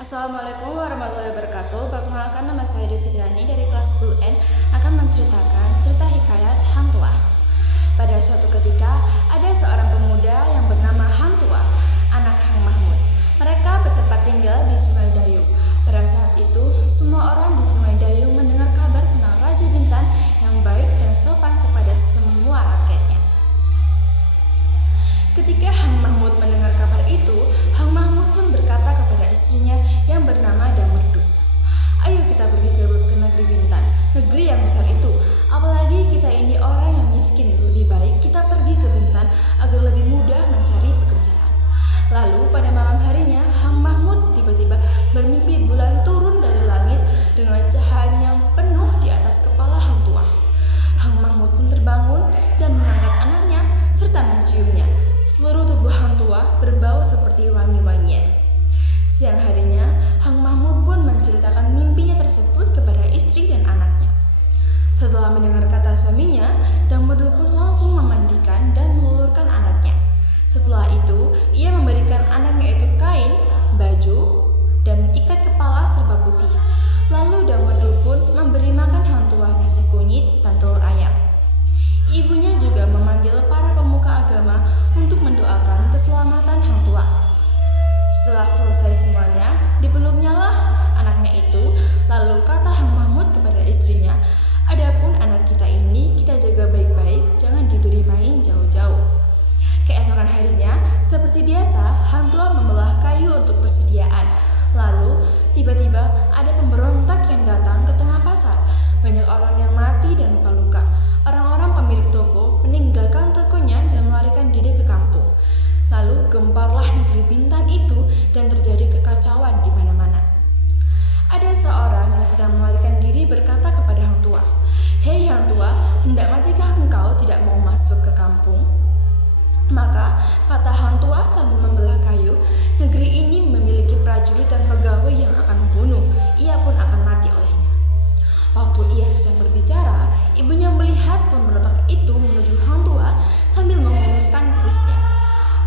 Assalamualaikum warahmatullahi wabarakatuh. Perkenalkan, nama saya Devi Fidrani dari kelas 10N akan menceritakan cerita hikayat Hang Tuah. Pada suatu ketika, ada seorang pemuda yang bernama Hang Tuah, anak Hang Mahmud. Mereka bertempat tinggal di Sungai Dayung. Pada saat itu, semua orang di Sungai Dayung mendengar kabar tentang Raja Bintan yang baik dan sopan kepada semua rakyatnya. Ketika Hang Mahmud mendengar kabar itu, Hang Mahmud pun berkata kepada istrinya yang bernama Damerdu, "Ayo kita pergi ke negeri Bintan, negeri yang besar itu. Apalagi kita ini orang yang miskin, lebih baik kita pergi ke Bintan agar lebih mudah mencari pekerjaan." Lalu pada malam harinya, Hang Mahmud tiba-tiba bermimpi bulan turun dari langit dengan cahaya yang penuh di atas kepala Hang Tuah. Hang Mahmud pun terbangun dan mengangkat anaknya serta menciumnya. Seluruh tubuh Hang Tuah berbau seperti wangi-wangian. Siang harinya, Hang Mahmud pun menceritakan mimpinya tersebut kepada istri dan anaknya. Setelah mendengar kata suaminya, Damerdu pun langsung memandikan dan melulurkan anaknya. Setelah itu, ia memberikan anaknya itu kain, baju, dan ikat kepala serba putih. Lalu Damerdu pun memberi makan Hang Tuah nasi kunyit dan telur ayam. Ibunya juga memanggil para pemuka agama untuk mendoakan keselamatan Hang Tuah. Setelah selesai semuanya, dipeluknya lah anaknya itu. Lalu kata Hang Mahmud kepada istrinya, "Adapun anak kita ini kita jaga baik-baik, jangan diberi main jauh-jauh." Keesokan harinya, seperti biasa, Hang Tuah membelah kayu untuk persediaan. Lalu, tiba-tiba ada pemberontak yang datang ke tengah pasar. Banyak orang yang mati dan luka-luka. Orang-orang pemilik toko meninggalkan tokonya dan melarikan diri ke kampung. Lalu gemparlah negeri Bintan itu dan terjadi kekacauan di mana-mana. Ada seorang yang sedang melarikan diri berkata kepada Hang Tuah, "Hei Hang Tuah, hendak matikah engkau tidak mau masuk ke kampung?" Maka kata Hang Tuah sambil membelah kayu, "Negeri ini memiliki prajurit dan pegawai yang akan membunuh, ia pun akan mati olehnya." Waktu ia sedang berbicara, ibunya melihat pemberontak itu menuju Hang Tuah sambil menghunuskan kerisnya.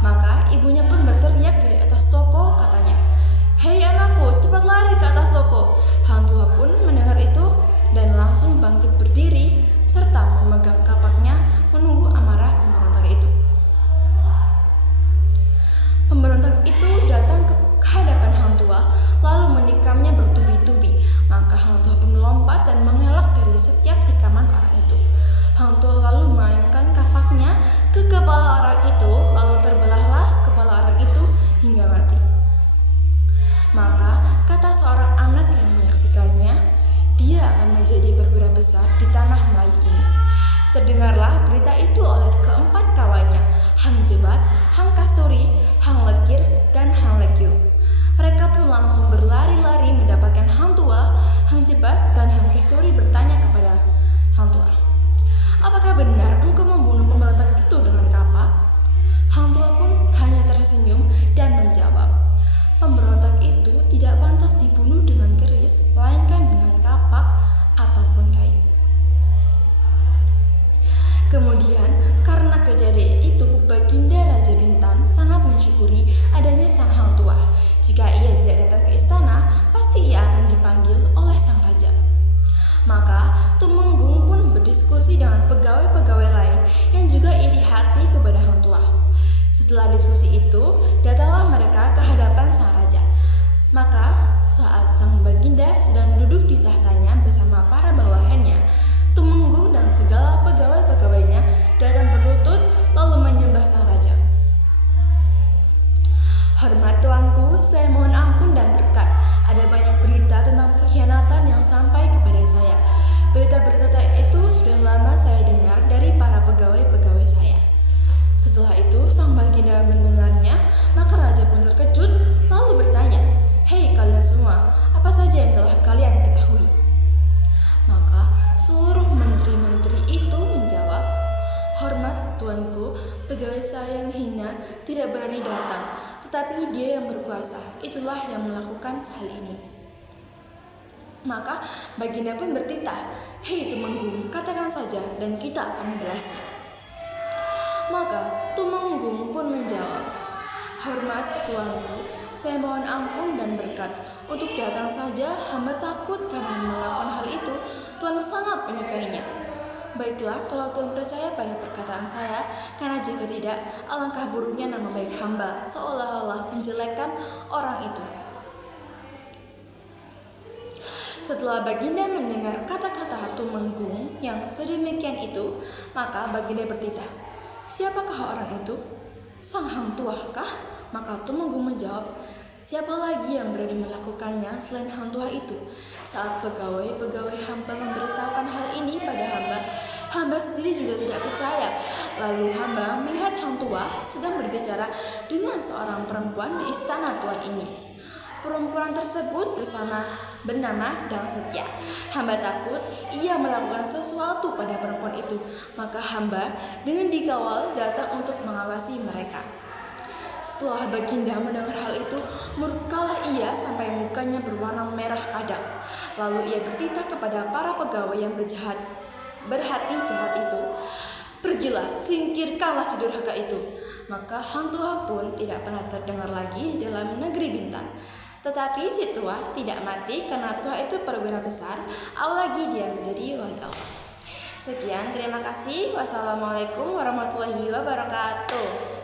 Maka ibunya pun berteriak dari atas toko, katanya, "Hei anakku, cepat lari ke atas toko." Hang Tuah pun mendengar itu dan langsung bangkit berdiri serta memegang kapaknya menunggu amarah pemberontak itu. Pemberontak itu datang ke hadapan Hang Tuah lalu menikamnya bertubi-tubi. Maka Hang Tuah pun melompat dan mengelak dari setiap tikaman orang itu. Hang Tuah lalu memayangkan kapaknya ke kepala orang itu, lalu terbelahlah kepala orang itu hingga mati. Maka kata seorang anak yang menyaksikannya, "Dia akan menjadi perwira besar di tanah Melayu ini." Terdengarlah berita itu oleh keempat kawannya, Hang Jebat, Hang Kasturi, Hang Lekir, dan Hang Lekyu. Mereka pun langsung berlari-lari mendapatkan Hang Tuah. Hang Jebat dan Hang Kasturi bertanya kepada Hang Tuah, "Apakah benar engkau membunuh pemberontak itu dengan kapak?" Hang Tuah pun hanya tersenyum dan menjawab, "Pemberontak itu tidak pantas dibunuh dengan keris, melainkan dengan kapak ataupun kayu." Kemudian, karena kejadian itu, Baginda Raja Bintan sangat mensyukuri adanya sang Hang Tuah. Jika ia tidak datang ke istana, pasti ia akan dipanggil oleh sang raja. Maka Tumenggung pun berdiskusi dengan pegawai-pegawai lain yang juga iri hati kepada Hang Tuah. Setelah diskusi itu, datanglah mereka ke hadapan sang raja. Maka saat sang Baginda sedang duduk di tahtanya bersama para bawahannya, Tumenggung dan segala pegawai-pegawainya datang berlutut lalu menyembah sang raja. "Hormat tuanku, saya mohon ampun dan berkat. Ada banyak berita tentang pengkhianatan yang sampai kepada saya. Berita-berita itu sudah lama saya dengar dari para pegawai-pegawai saya." Setelah itu, sang Baginda mendengarnya, maka raja pun terkejut lalu bertanya, "Hei kalian semua, apa saja yang telah kalian ketahui?" Maka seluruh menteri-menteri itu menjawab, "Hormat tuanku, pegawai saya yang hina tidak berani datang, tetapi dia yang berkuasa, itulah yang melakukan hal ini." Maka Baginda pun bertitah, "Hei Tumenggung, katakan saja dan kita akan membalasnya." Maka Tumenggung pun menjawab, "Hormat tuanku, saya mohon ampun dan berkat. Untuk datang saja hamba takut karena melakukan hal itu Tuhan sangat menyukainya. Baiklah kalau Tuhan percaya pada perkataan saya, karena jika tidak, alangkah buruknya nama baik hamba, seolah-olah menjelekkan orang itu. Setelah Baginda mendengar kata-kata Tumenggung yang sedemikian itu, maka Baginda bertitah, "Siapakah orang itu? Sang Hang Tuah kah?" Maka Tumenggung menjawab, "Siapa lagi yang berani melakukannya selain Hang Tuah itu?" Saat pegawai-pegawai hamba memberitahukan hal ini pada hamba sendiri juga tidak percaya. Lalu hamba melihat Hang Tuah sedang berbicara dengan seorang perempuan di istana Tuan ini. Perempuan tersebut bernama Dang Setia. Hamba takut ia melakukan sesuatu pada perempuan itu, maka hamba dengan dikawal datang untuk mengawasi mereka. Setelah Baginda mendengar hal itu, murkalah ia sampai mukanya berwarna merah padam. Lalu ia bertitah kepada para pegawai yang berhati jahat itu, "Pergilah, singkirkanlah si durhaka itu." Maka Hang Tuah pun tidak pernah terdengar lagi di dalam negeri Bintan. Tetapi si Tuah tidak mati karena Tuah itu perwira besar, apalagi dia menjadi wali Allah. Sekian, terima kasih. Wassalamualaikum warahmatullahi wabarakatuh.